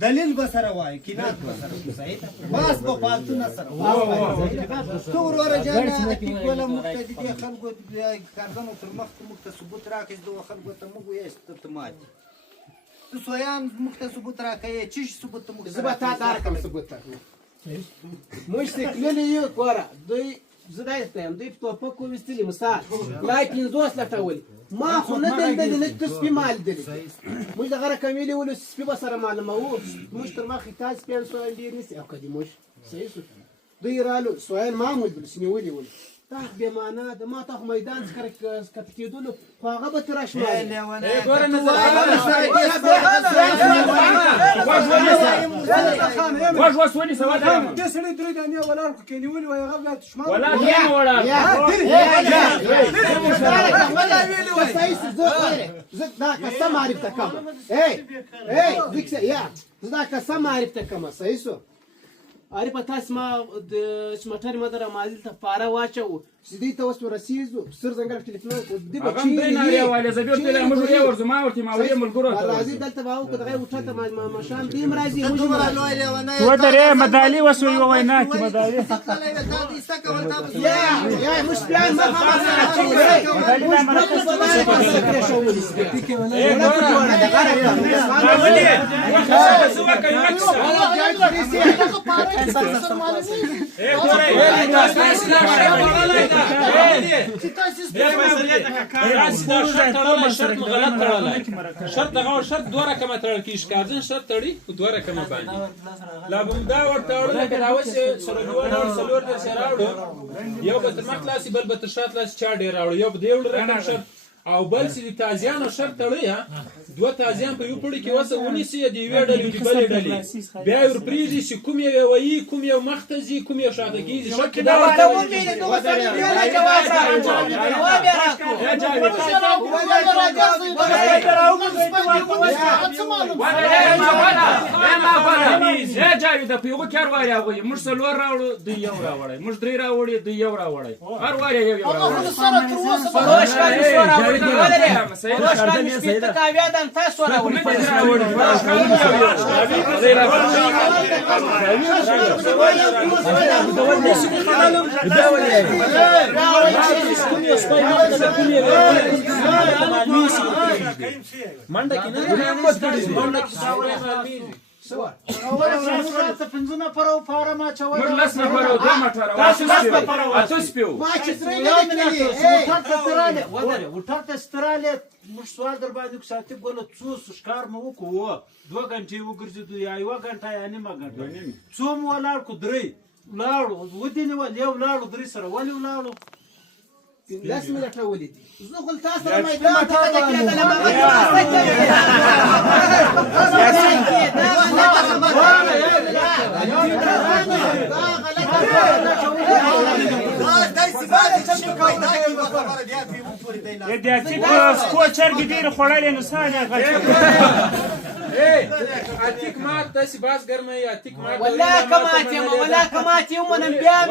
دلیل بسره وای کینات بسره صحیح باس په پالتو نصر تو ورور جانا کی کوله مقتدی دي خلکو کارزانو تر مخ مخ ثبوت راکې دوه خلکو ته موږ یې تمات تو سویان مخ ثبوت راکې چې ثبوت موږ زبتا دار کوم ثبوت مش تکللی یو کورا دوی زدای ستم دوی په پکو وستلی مثال لا 50 لټول ما خو نه دل نه تسبی مال دل مش دغه کمیلی ول سبی بسره معلومه وو مش تر ما خیتاس پیان سوال دی نسی او کدی مش صحیح دوی رالو سوال معمول بل سنیولي ول تاخ به معنا د ما تاخ میدان ذکر کپتیدلو خو هغه به ترش ما ګور نظر واش وسوني سوا ده تسړي درې دنیا ولا کینی ول وای غبلات شمال ولا دي ولا ولا ویلی وای دا قسم عرفت کما اي ديك يا دا قسم عرفت کما صحیح عارف تاسو ما د سمټر مدره مازل ته پاره واچو سدي ته وس ورسیزو سر زنګر ټلیفون دی بچی دی والے زبیوت له موږ یو ورزما ورته ما وی ملګرو راځي دلته باو کدغه وټه ما شام دیم راځي تو درې مدالي وسوي وینا کی مدالي یا مش بلان ما شرط دغه شرط دوه رقمه تړل کیږي کارځن شرط تړي او دوه رقمه باندې لا بمدا ورته اورل کړه اوس سره دوه سلور د سراوړو یو به تر مخلاصي بل به تر شات لاس چا ډیر راوړو یو به دیول رقم شرط او بل سي تازيانو شرط تړي دوه تازيان په یو پړي کې وسه ونیسي دی ویډل دی بل ډلې بیا ور پریزي چې کوم یو وایي کوم یو مختزي کوم یو شاته کیږي شرط دا ورته ومنه دوه سره دی جواز جواب راکو یا جاوی د پیغو کار وای هغه مش سلور راوړو دی یو راوړی مش درې راوړی دی یو راوړی هر وای یو راوړی فروش کاویادان تاسو پنځونه پرو پاره ما چوي موږ لس نفر او دوه مټر تاسو لس نفر او تاسو پیو ما چې وټارته ستراله موږ سوال در باندې ساتي ګول څو شکار مو وکړو 2 غنټې وګرځېدو یا 1 غنټه یا نیمه غنټه څو مو ولاړ کو درې لاړو ودینه ول یو لاړو درې سره ولې ولاړو لازم لك ولدي زغل تاسو ميدان اتیک مات داسې باز ګرمه اتیک مات ولا كماتي ولا كماتي ومن بيام